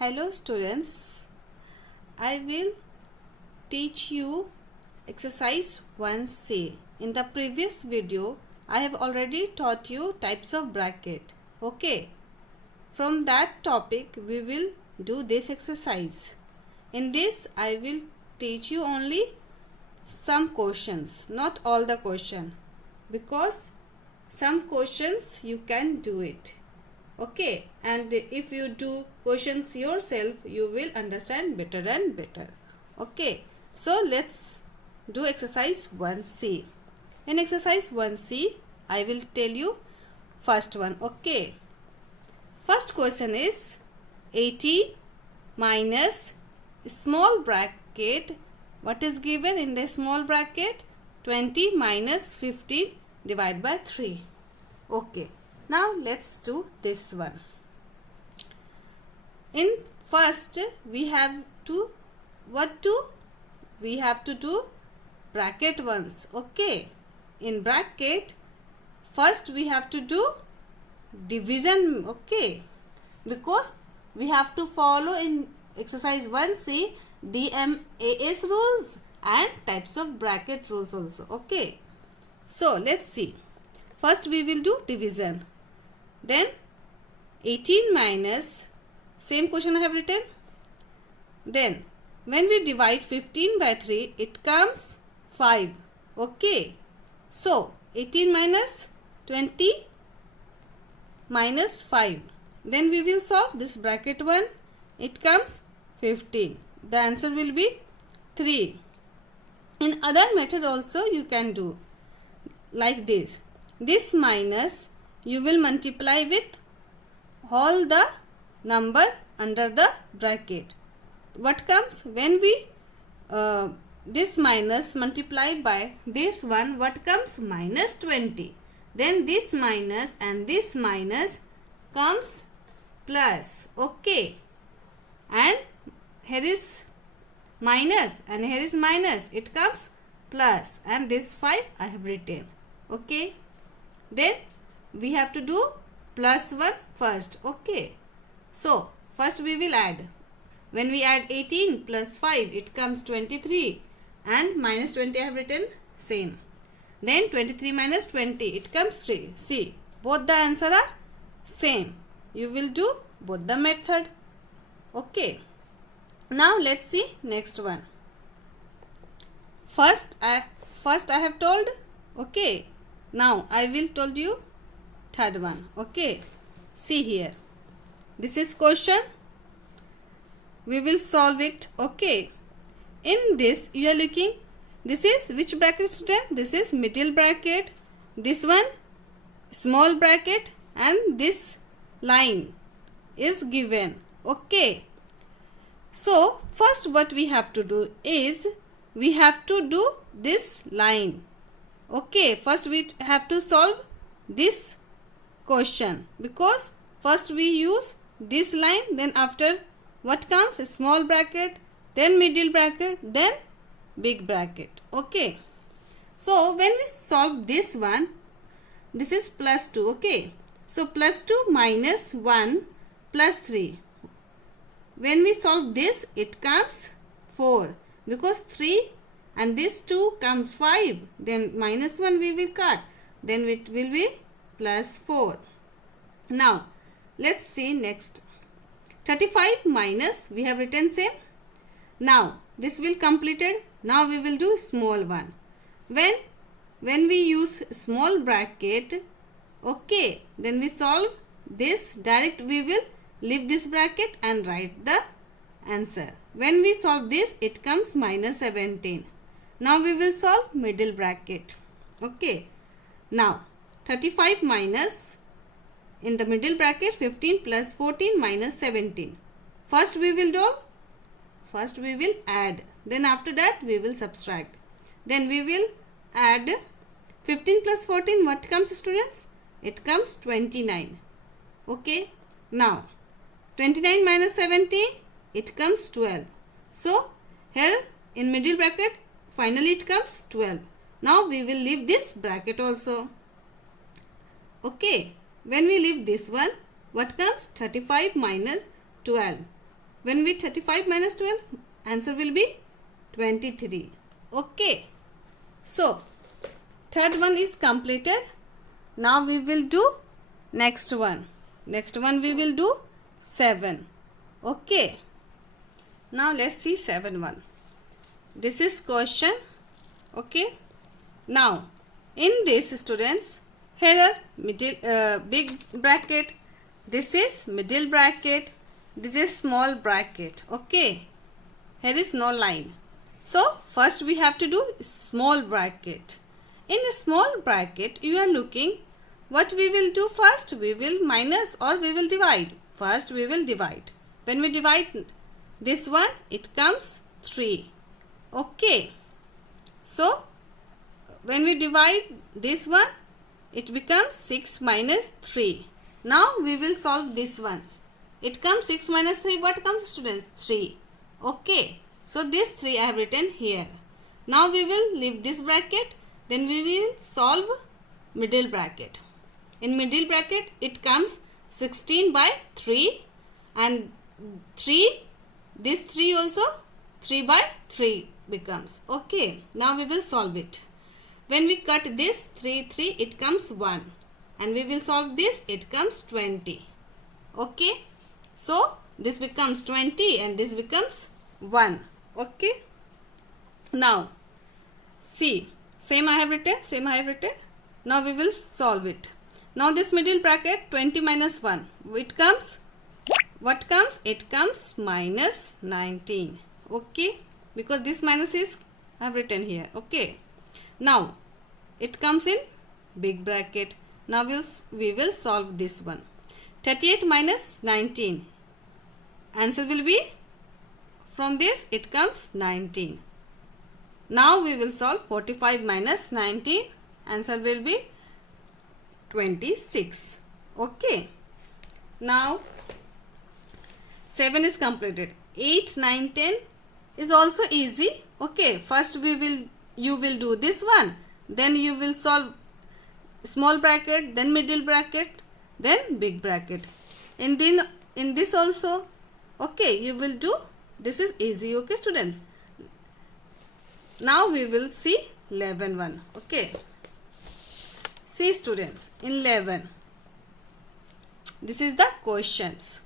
Hello students, I will teach you exercise 1C. In the previous video, I have already taught you types of bracket. Okay, from that topic we will do this exercise. In this I will teach you only some questions, not all the question, because some questions you can do it. Okay, and if you do questions yourself, you will understand better and better. Okay, so let's do exercise 1C. In exercise 1C, I will tell you first one. Okay, first question is 80 minus small bracket. What is given in the small bracket? 20 minus 15 divided by 3. Okay. Now let's do this one. In first we have to we have to do bracket ones. Okay, in bracket first we have to do division. Okay, because we have to follow in exercise 1C DMAS rules and types of bracket rules also. Okay, so let's see. First we will do division. Then 18 minus, same question I have written. Then when we divide 15 by 3, it comes 5. Okay. So 18 minus 20 minus 5. Then we will solve this bracket 1. It comes 15. The answer will be 3. In other method also you can do like this. This minus you will multiply with all the number under the bracket. What comes when we this minus multiplied by this one, what comes? Minus 20. Then this minus and this minus comes plus. Okay, and here is minus and here is minus, it comes plus, and this 5 I have written. Okay, then we have to do plus 1 first. Okay, so first we will add. When we add 18 plus 5, it comes 23, and minus 20 I have written same. Then 23 minus 20, it comes 3. See, both the answer are same. You will do both the method. Okay, now let's see next one. First I have told. Okay, now I will told you third one. Okay, see here, this is question, we will solve it. Okay, in this you are looking, this is which bracket student? This is middle bracket, this one small bracket, and this line is given. Okay, so first what we have to do is we have to do this line. Okay, first we have to solve this question, because first we use this line, then after what comes? A small bracket, then middle bracket, then big bracket. Okay, so when we solve this one, this is plus 2. Okay, so plus 2 minus 1 plus 3. When we solve this, it comes 4, because 3 and this 2 comes 5, then minus 1 we will cut, then it will be plus 4. Now let's see next. 35 minus, we have written same. Now this will completed. Now we will do small one. When we use small bracket, okay, then we solve this direct, we will leave this bracket and write the answer. When we solve this, it comes minus 17. Now we will solve middle bracket. Okay, now 35 minus, in the middle bracket 15 plus 14 minus 17. First we will do, first we will add, then after that we will subtract. Then we will add 15 plus 14, what comes students? It comes 29. Okay, now 29 minus 17, it comes 12. So here in middle bracket finally it comes 12. Now we will leave this bracket also. Okay, when we leave this one, what comes? 35 minus 12. When we 35 minus 12, answer will be 23. Okay. So, third one is completed. Now we will do next one. Next one we will do 7. Okay. Now let's see 7 one. This is question. Okay. Now, in this, students, here are middle, big bracket. This is middle bracket. This is small bracket. Okay. Here is no line. So, first we have to do small bracket. In the small bracket, you are looking what we will do first. We will minus or we will divide. First we will divide. When we divide this one, it comes 3. Okay. So, when we divide this one, it becomes 6 minus 3. Now we will solve this one. It comes 6 minus 3. What comes, students? 3. Okay. So this 3 I have written here. Now we will leave this bracket. Then we will solve middle bracket. In middle bracket, it comes 16 by 3. And 3, this 3 also 3 by 3 becomes. Okay. Now we will solve it. When we cut this 3, it comes 1. And we will solve this, it comes 20. Okay. So, this becomes 20 and this becomes 1. Okay. Now, see. Same I have written. Now we will solve it. Now this middle bracket 20 minus 1. It comes, what comes? It comes minus 19. Okay. Because this minus is, I have written here. Okay. Now, it comes in big bracket. Now we will solve this one. 38 minus 19. Answer will be, from this it comes 19. Now we will solve 45 minus 19. Answer will be 26. Okay. Now 7 is completed. 8, 9, 10 is also easy. Okay. First you will do this one. Then you will solve small bracket, then middle bracket, then big bracket. And then in this also, okay, you will do, this is easy. Okay, students. Now we will see 11 one. Okay. See, students, in 11. This is the questions.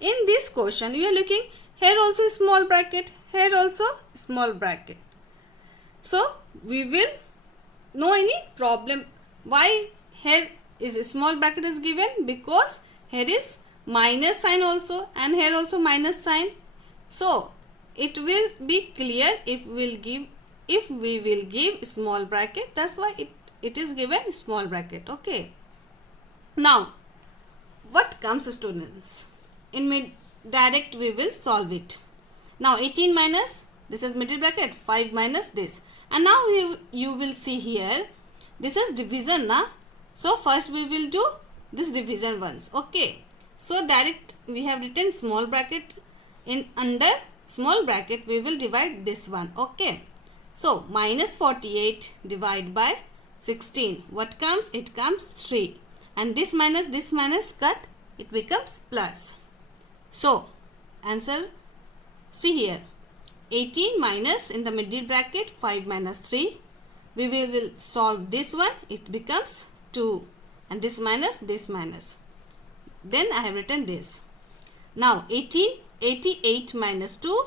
In this question, you are looking here also small bracket, here also small bracket. So we will know any problem. Why here is a small bracket is given? Because here is minus sign also and here also minus sign. So it will be clear if we will give small bracket. That's why it is given small bracket. Okay. Now what comes, students? In direct we will solve it. Now 18 minus, this is middle bracket, 5 minus this. And now you will see here, this is division, na? So first we will do this division ones. Okay. So direct we have written small bracket. In under small bracket we will divide this one. Okay. So minus 48 divided by 16. What comes? It comes 3. And this minus cut, it becomes plus. So answer, see here. 18 minus in the middle bracket 5 minus 3. We will solve this one. It becomes 2. And this minus, this minus. Then I have written this. Now 88 minus 2.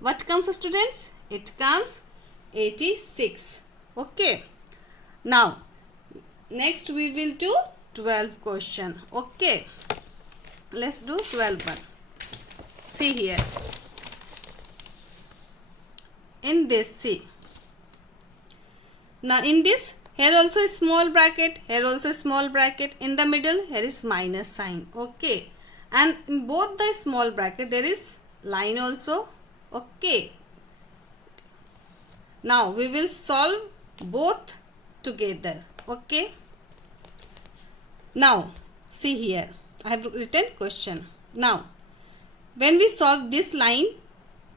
What comes, students? It comes 86. Okay. Now next we will do 12 question. Okay. Let's do 12 one. See here. In this, see. Now in this, here also a small bracket, here also a small bracket. In the middle, here is minus sign. Okay. And in both the small bracket, there is line also. Okay. Now we will solve both together. Okay. Now see here. I have written question. Now when we solve this line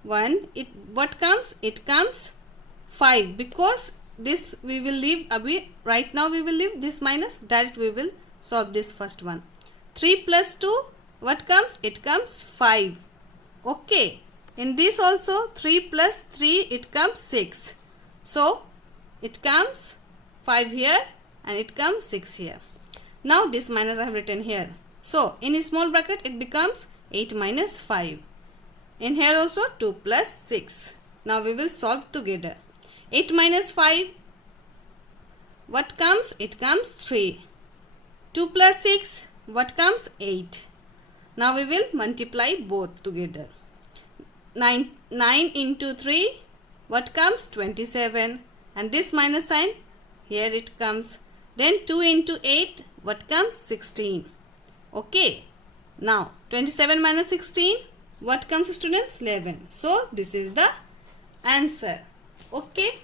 1, what comes? It comes 5, because this we will leave right now we will leave this minus, direct we will solve this first one. 3 plus 2, what comes? It comes 5. Okay. In this also 3 plus 3 it comes 6. So it comes 5 here and it comes 6 here. Now this minus I have written here. So in a small bracket it becomes 8 minus 5. In here also 2 plus 6. Now we will solve together. 8 minus 5. What comes? It comes 3. 2 plus 6. What comes? 8. Now we will multiply both together. 9 into 3. What comes? 27. And this minus sign, here it comes. Then 2 into 8. What comes? 16. Okay. Now 27 minus 16. What comes, students? 11. So this is the answer. Okay.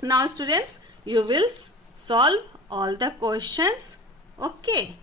Now students, you will solve all the questions. Okay.